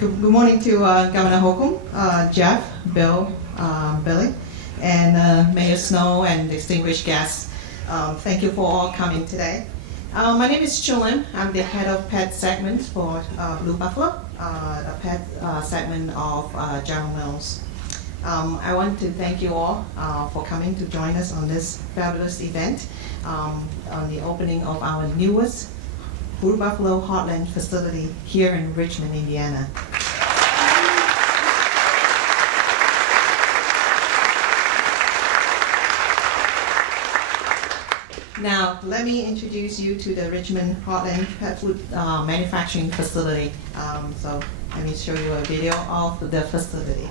Good morning to Governor Holcomb, Jeff, Bill, Billy, and Mayor Snow and distinguished guests. Thank you for all coming today. My name is Chulin. I'm the head of pet segment for Blue Buffalo, a pet segment of General Mills. I want to thank you all for coming to join us on this fabulous event on the opening of our newest Blue Buffalo Heartland facility here in Richmond, Indiana. Now, let me introduce you to the Richmond Heartland pet food manufacturing facility. So let me show you a video of the facility.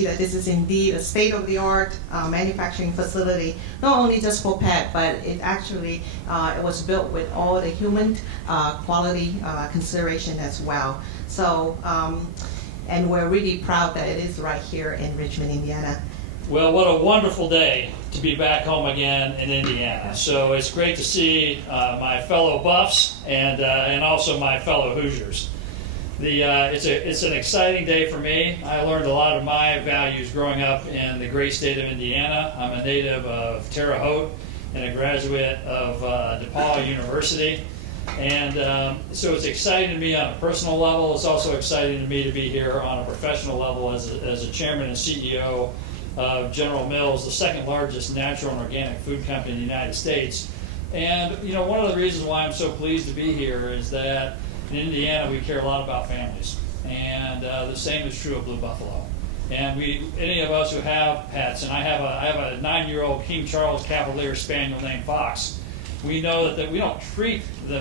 That this is indeed a state-of-the-art manufacturing facility, not only just for pet, but it actually it was built with all the human quality consideration as well. So, and we're really proud that it is right here in Richmond, Indiana. Well, what a wonderful day to be back home again in Indiana. So it's great to see my fellow Buffs and also my fellow Hoosiers. It's an exciting day for me. I learned a lot of my values growing up in the great state of Indiana. I'm a native of Terre Haute and a graduate of DePaul University. And so it's exciting to me on a personal level. It's also exciting to me to be here on a professional level as a chairman and CEO of General Mills, the second largest natural and organic food company in the United States. And you know, one of the reasons why I'm so pleased to be here is that in Indiana, we care a lot about families, and the same is true of Blue Buffalo. And any of us who have pets, and I have a 9-year-old King Charles Cavalier Spaniel named Fox, we know that we don't treat the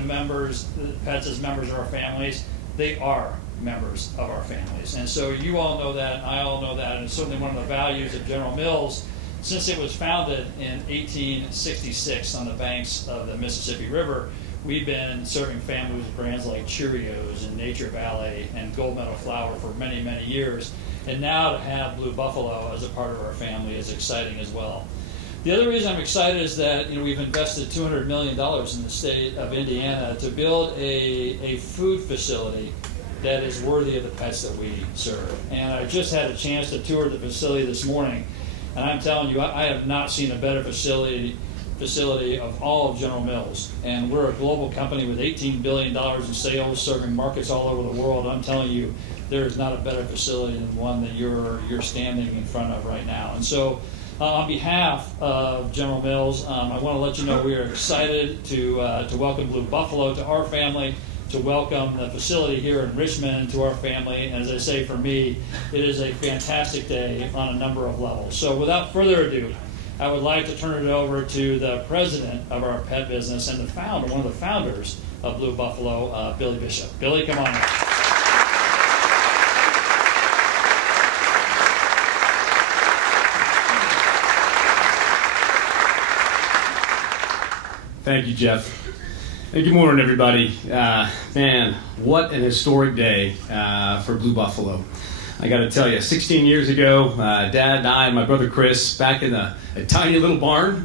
pets as members of our families. They are members of our families, and so you all know that, and I all know that, and it's certainly one of the values of General Mills since it was founded in 1866 on the banks of the Mississippi River. We've been serving families with brands like Cheerios and Nature Valley and Gold Medal Flour for many, many years. And now to have Blue Buffalo as a part of our family is exciting as well. The other reason I'm excited is that we've invested $200 million in the state of Indiana to build a food facility that is worthy of the pets that we serve. And I just had a chance to tour the facility this morning, and I'm telling you, I have not seen a better facility of all of General Mills, and we're a global company with $18 billion in sales, serving markets all over the world. I'm telling you, there is not a better facility than one that you're standing in front of right now. And so, on behalf of General Mills, I want to let you know we are excited to welcome Blue Buffalo to our family, to welcome the facility here in Richmond to our family. And as I say, for me, it is a fantastic day on a number of levels. So, without further ado, I would like to turn it over to the president of our pet business and one of the founders of Blue Buffalo, Billy Bishop. Billy, come on. Thank you, Jeff. Hey, good morning, everybody. Man, what an historic day for Blue Buffalo. I got to tell you, 16 years ago, Dad and I and my brother Chris, back in a tiny little barn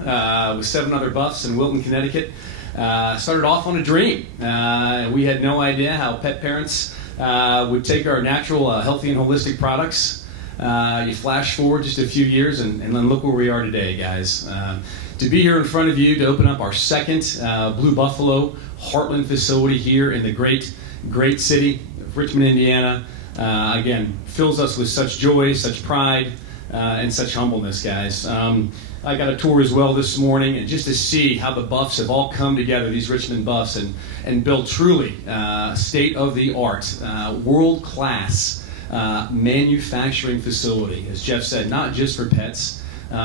with 7 other Buffs in Wilton, Connecticut, started off on a dream. We had no idea how pet parents would take our natural, healthy and holistic products. You flash forward just a few years, and then look where we are today, guys. To be here in front of you to open up our second Blue Buffalo Heartland facility here in the great city of Richmond, Indiana. Again, fills us with such joy, such pride, and such humbleness, guys. I got a tour as well this morning, and just to see how the Buffs have all come together, these Richmond Buffs, and built truly state-of-the-art, world-class manufacturing facility, as Jeff said, not just for pets, but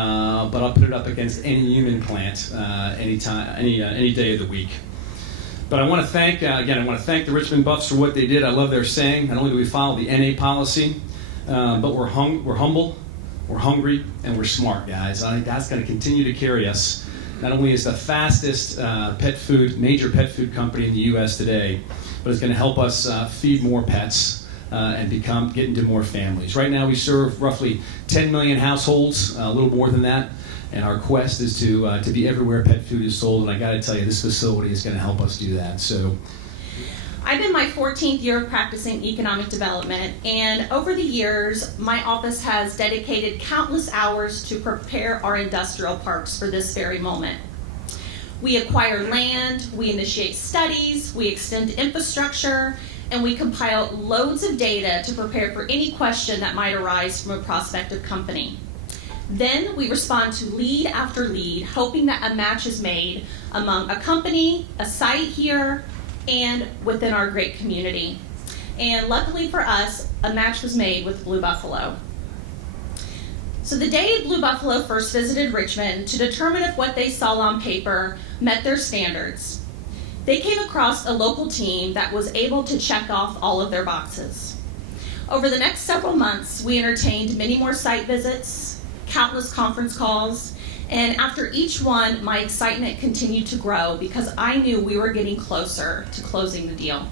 I'll put it up against any human plant any day of the week. But I want to thank, the Richmond Buffs for what they did. I love their saying. Not only do we follow the NA policy, but we're humble, we're hungry, and we're smart, guys. I think that's going to continue to carry us, not only as the fastest major pet food company in the U.S. today, but it's going to help us feed more pets and get into more families. Right now we serve roughly 10 million households, a little more than that, and our quest is to be everywhere pet food is sold, and I got to tell you, this facility is going to help us do that. So, I'm in my 14th year of practicing economic development, and over the years, my office has dedicated countless hours to prepare our industrial parks for this very moment. We acquire land, we initiate studies, we extend infrastructure, and we compile loads of data to prepare for any question that might arise from a prospective company. Then we respond to lead after lead, hoping that a match is made among a company, a site here, and within our great community. And luckily for us, a match was made with Blue Buffalo. So the day Blue Buffalo first visited Richmond to determine if what they saw on paper met their standards, they came across a local team that was able to check off all of their boxes. Over the next several months, we entertained many more site visits, countless conference calls, and after each one, my excitement continued to grow because I knew we were getting closer to closing the deal.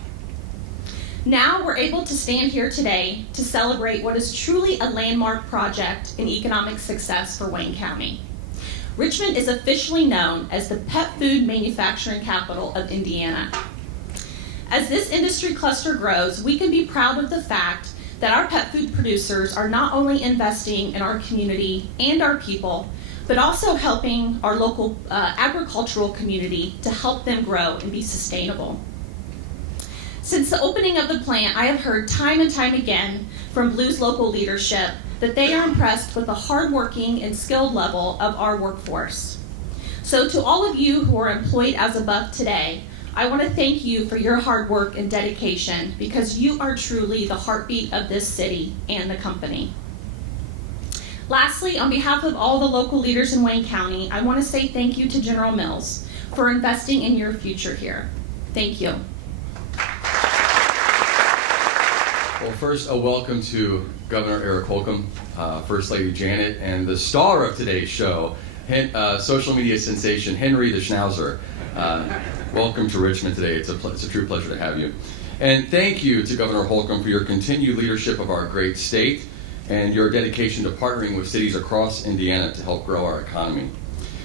Now we're able to stand here today to celebrate what is truly a landmark project in economic success for Wayne County. Richmond is officially known as the pet food manufacturing capital of Indiana. As this industry cluster grows, we can be proud of the fact that our pet food producers are not only investing in our community and our people, but also helping our local agricultural community to help them grow and be sustainable. Since the opening of the plant, I have heard time and time again from Blue's local leadership that they are impressed with the hardworking and skilled level of our workforce. So to all of you who are employed as a Buff today, I want to thank you for your hard work and dedication because you are truly the heartbeat of this city and the company. Lastly, on behalf of all the local leaders in Wayne County, I want to say thank you to General Mills for investing in your future here. Thank you. Well, first, a welcome to Governor Eric Holcomb, First Lady Janet, and the star of today's show, social media sensation Henry the Schnauzer. Welcome to Richmond today. It's a true pleasure to have you. And thank you to Governor Holcomb for your continued leadership of our great state and your dedication to partnering with cities across Indiana to help grow our economy.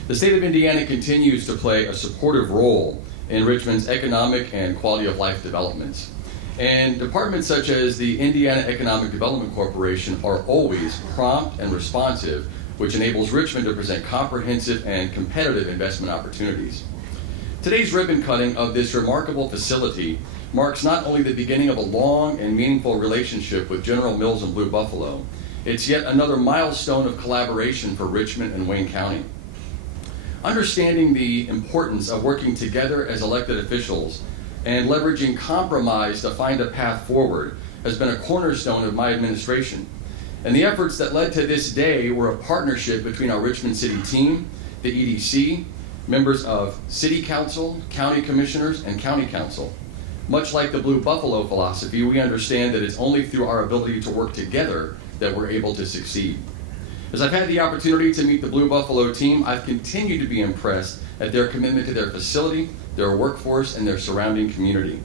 The state of Indiana continues to play a supportive role in Richmond's economic and quality of life developments. And departments such as the Indiana Economic Development Corporation are always prompt and responsive, which enables Richmond to present comprehensive and competitive investment opportunities. Today's ribbon cutting of this remarkable facility marks not only the beginning of a long and meaningful relationship with General Mills and Blue Buffalo, it's yet another milestone of collaboration for Richmond and Wayne County. Understanding the importance of working together as elected officials and leveraging compromise to find a path forward has been a cornerstone of my administration. And the efforts that led to this day were a partnership between our Richmond City team, the EDC, members of City Council, County Commissioners, and County Council. Much like the Blue Buffalo philosophy, we understand that it's only through our ability to work together that we're able to succeed. As I've had the opportunity to meet the Blue Buffalo team, I've continued to be impressed at their commitment to their facility, their workforce, and their surrounding community.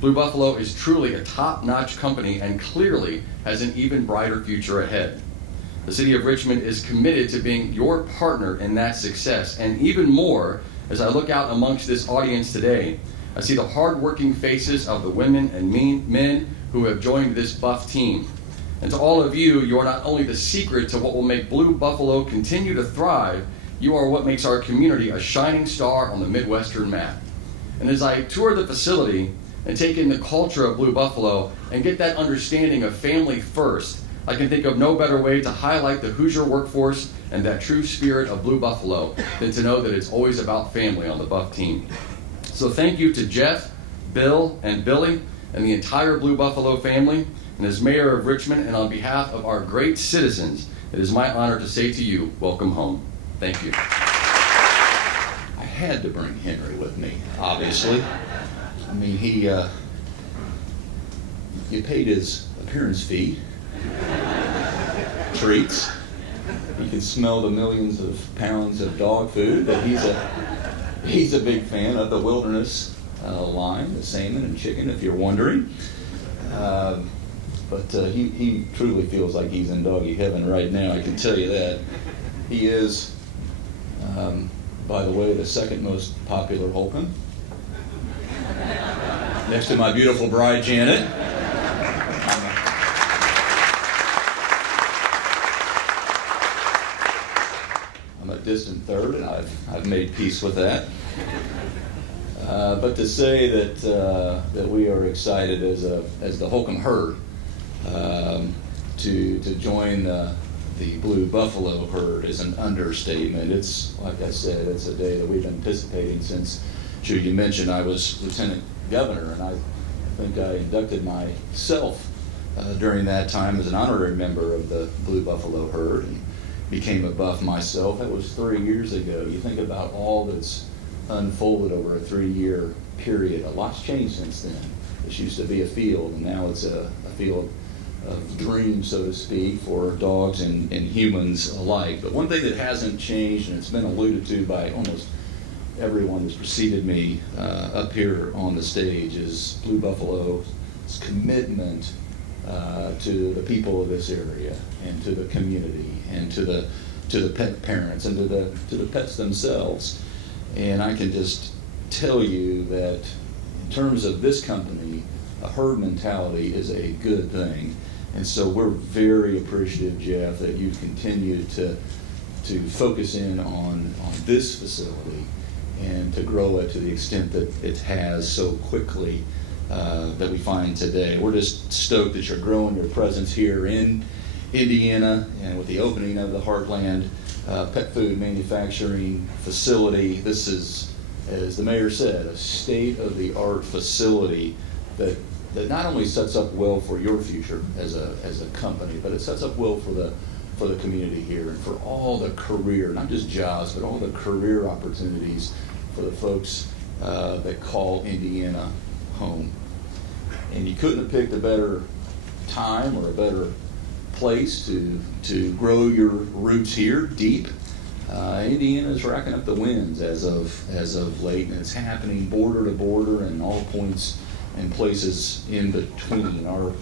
Blue Buffalo is truly a top-notch company and clearly has an even brighter future ahead. The City of Richmond is committed to being your partner in that success, and even more, as I look out amongst this audience today, I see the hard-working faces of the women and men who have joined this Buff team. And to all of you, you are not only the secret to what will make Blue Buffalo continue to thrive, you are what makes our community a shining star on the Midwestern map. And as I tour the facility and take in the culture of Blue Buffalo and get that understanding of family first, I can think of no better way to highlight the Hoosier workforce and that true spirit of Blue Buffalo than to know that it's always about family on the Buff team. So thank you to Jeff, Bill, and Billy, and the entire Blue Buffalo family. And as mayor of Richmond, and on behalf of our great citizens, it is my honor to say to you, welcome home. Thank you. I had to bring Henry with me, obviously. I mean, you paid his appearance fee, treats. You can smell the millions of pounds of dog food that he's a big fan of the Wilderness line, the salmon and chicken, if you're wondering. But he truly feels like he's in doggy heaven right now, I can tell you that. He is, by the way, the second most popular Holcomb, next to my beautiful bride, Janet. I'm a distant third, and I've made peace with that. But to say that we are excited as the Holcomb herd to join the Blue Buffalo herd is an understatement. It's, like I said, it's a day that we've been anticipating since, you mentioned I was lieutenant governor, and I think I inducted myself during that time as an honorary member of the Blue Buffalo herd and became a Buff myself. That was 3 years ago. You think about all that's unfolded over a 3-year period. A lot's changed since then. This used to be a field, and now it's a field of dreams, so to speak, for dogs and humans alike. But one thing that hasn't changed, and it's been alluded to by almost everyone that's preceded me up here on the stage, is Blue Buffalo's commitment to the people of this area and to the community and to the pet parents and to the pets themselves. And I can just tell you that in terms of this company, a herd mentality is a good thing. And so we're very appreciative, Jeff, that you've continued to focus in on this facility and to grow it to the extent that it has so quickly that we find today. We're just stoked that you're growing your presence here in Indiana, and with the opening of the Heartland pet food manufacturing facility. This is, as the mayor said, a state-of-the-art facility that not only sets up well for your future as a company, but it sets up well for the community here and for all the career, not just jobs, but all the career opportunities for the folks that call Indiana home. And you couldn't have picked a better time or a better place to grow your roots here deep. Indiana is racking up the wins as of late, and it's happening border to border and all points and places in between. Our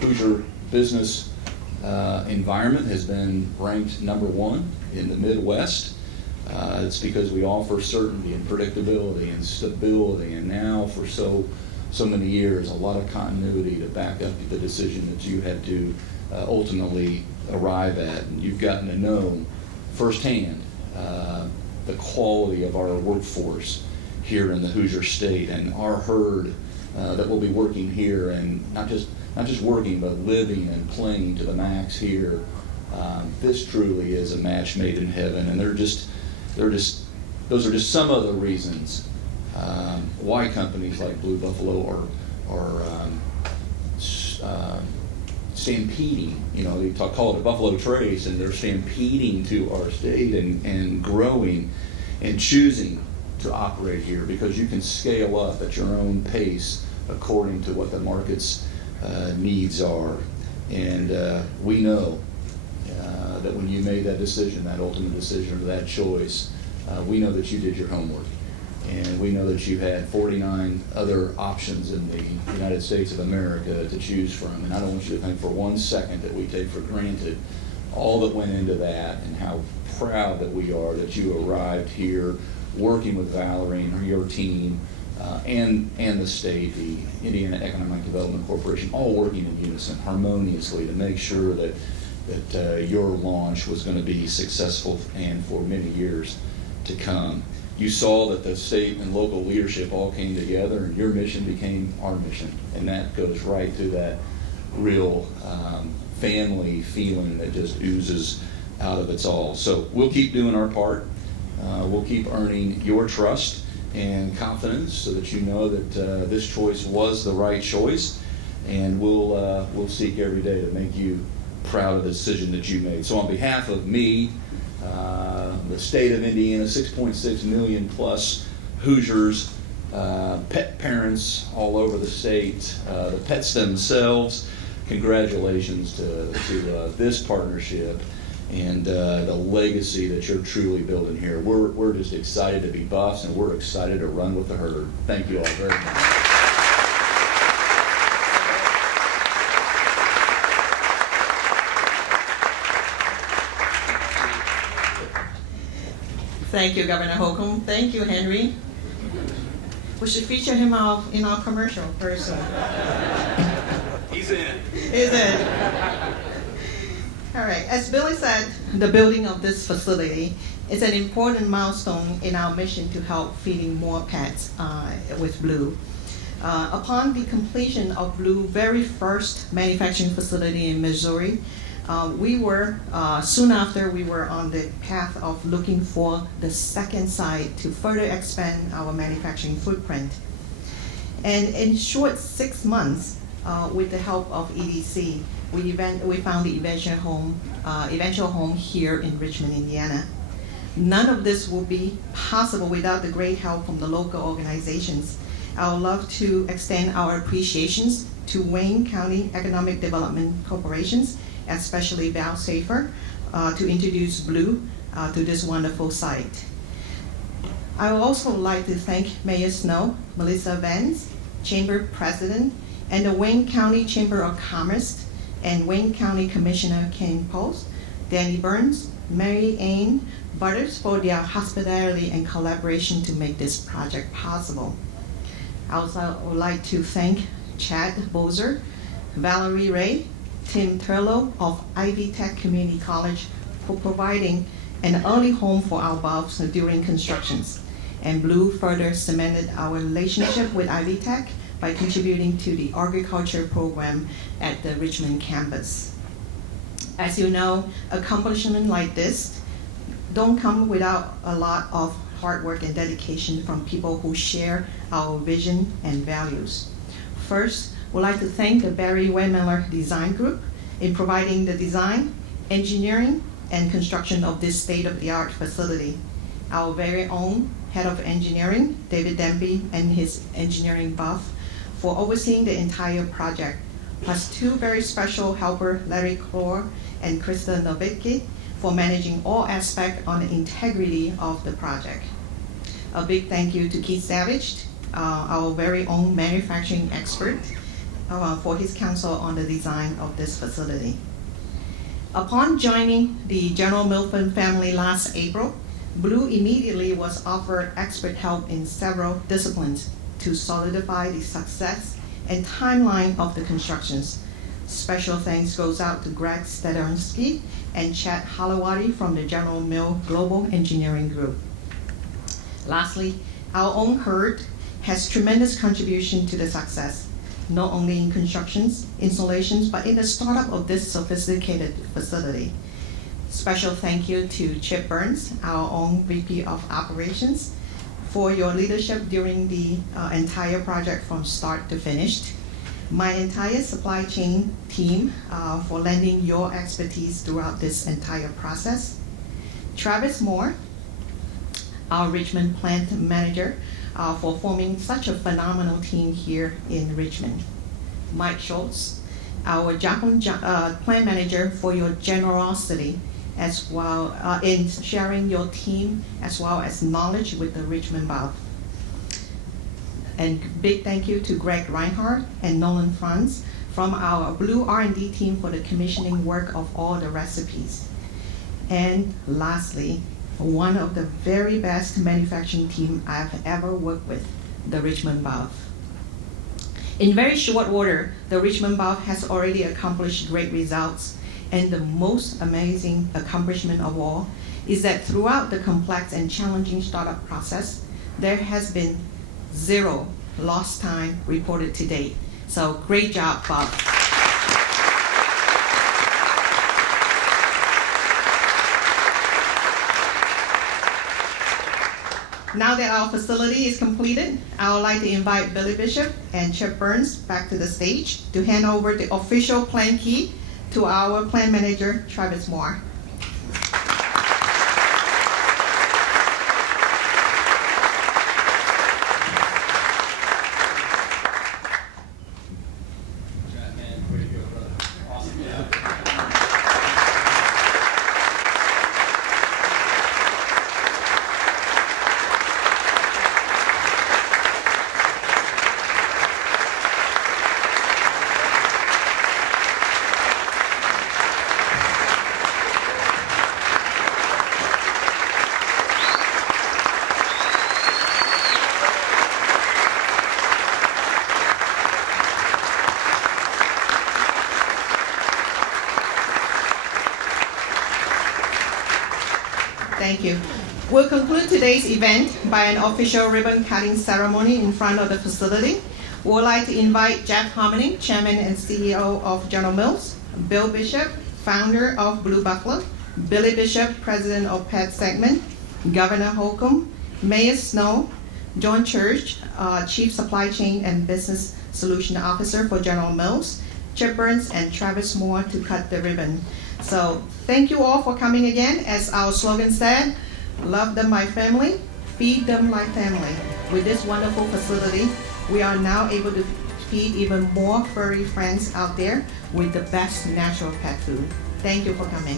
Hoosier business environment has been ranked #1 in the Midwest. It's because we offer certainty and predictability and stability, and now for so many years, a lot of continuity to back up the decision that you had to ultimately arrive at. And you've gotten to know firsthand the quality of our workforce here in the Hoosier State, and our herd that will be working here, and not just working, but living and playing to the max here. This truly is a match made in heaven, and those are just some of the reasons why companies like Blue Buffalo are stampeding. They call it a Buffalo Trace, and they're stampeding to our state and growing and choosing to operate here because you can scale up at your own pace according to what the market's needs are. And we know that when you made that decision, that ultimate decision, or that choice, we know that you did your homework. And we know that you had 49 other options in the United States of America to choose from. And I don't want you to think for 1 second that we take for granted all that went into that, and how proud that we are that you arrived here working with Valerie and your team and the state, the Indiana Economic Development Corporation, all working in unison, harmoniously, to make sure that your launch was going to be successful and for many years to come. You saw that the state and local leadership all came together, and your mission became our mission, and that goes right to that real family feeling that just oozes out of it all. So we'll keep doing our part. We'll keep earning your trust and confidence so that you know that this choice was the right choice, and we'll seek every day to make you proud of the decision that you made. So on behalf of me, the state of Indiana, 6.6 million plus Hoosiers, pet parents all over the state, the pets themselves, congratulations to this partnership and the legacy that you're truly building here. We're just excited to be Buffs, and we're excited to run with the herd. Thank you all very much. Thank you, Governor Holcomb. Thank you, Henry. We should feature him in our commercial very soon. He's in. Is it? All right. As Billy said, the building of this facility is an important milestone in our mission to help feeding more pets with Blue. Upon the completion of Blue's very first manufacturing facility in Missouri, soon after we were on the path of looking for the second site to further expand our manufacturing footprint. And in short 6 months, with the help of EDC, we found the eventual home here in Richmond, Indiana. None of this would be possible without the great help from the local organizations. I would love to extend our appreciations to Wayne County Economic Development Corporations, especially Val Safer, to introduce Blue to this wonderful site. I would also like to thank Mayor Snow, Melissa Vance, Chamber President, and the Wayne County Chamber of Commerce, and Wayne County Commissioner Ken Post, Danny Burns, Mary Ann Butters for their hospitality and collaboration to make this project possible. I also would like to thank Chad Bozer, Valerie Ray, Tim Turlow of Ivy Tech Community College for providing an early home for our Buffs during constructions. And Blue further cemented our relationship with Ivy Tech by contributing to the agriculture program at the Richmond campus. As you know, accomplishments like this don't come without a lot of hard work and dedication from people who share our vision and values. First, we'd like to thank the Barry Wehmiller Design Group in providing the design, engineering, and construction of this state-of-the-art facility. Our very own head of engineering, David Denby, and his engineering buff for overseeing the entire project, plus two very special helpers, Larry Clore and Krista Novicki, for managing all aspects on the integrity of the project. A big thank you to Keith Savage, our very own manufacturing expert, for his counsel on the design of this facility. Upon joining the General Milford family last April, Blue immediately was offered expert help in several disciplines to solidify the success and timeline of the constructions. Special thanks goes out to Greg Stadonsky and Chad Halawadi from the General Mill Global Engineering Group. Lastly, our own herd has tremendous contribution to the success, not only in constructions, installations, but in the startup of this sophisticated facility. Special thank you to Chip Burns, our own VP of Operations, for your leadership during the entire project from start to finish. My entire supply chain team for lending your expertise throughout this entire process. Travis Moore, our Richmond plant manager, for forming such a phenomenal team here in Richmond. Mike Schultz, our Joplin plant manager, for your generosity as well in sharing your team as well as knowledge with the Richmond Buff. And big thank you to Greg Reinhardt and Nolan Franz from our Blue R&D team for the commissioning work of all the recipes. And lastly, one of the very best manufacturing team I've ever worked with, the Richmond Buff. In very short order, the Richmond Buff has already accomplished great results, and the most amazing accomplishment of all is that throughout the complex and challenging startup process, there has been 0 lost time reported to date. So great job, Bob. Now that our facility is completed, I would like to invite Billy Bishop and Chip Burns back to the stage to hand over the official plan key to our plan manager, Travis Moore. Thank you. We'll conclude today's event by an official ribbon cutting ceremony in front of the facility. We would like to invite Jeff Hominy, Chairman and CEO of General Mills, Bill Bishop, founder of Blue Buffalo, Billy Bishop, President of Pet Segment, Governor Holcomb, Mayor Snow, John Church, Chief Supply Chain and Business Solution Officer for General Mills, Chip Burns, and Travis Moore to cut the ribbon. So thank you all for coming again. As our slogan said, love them like family, feed them like family. With this wonderful facility, we are now able to feed even more furry friends out there with the best natural pet food. Thank you for coming.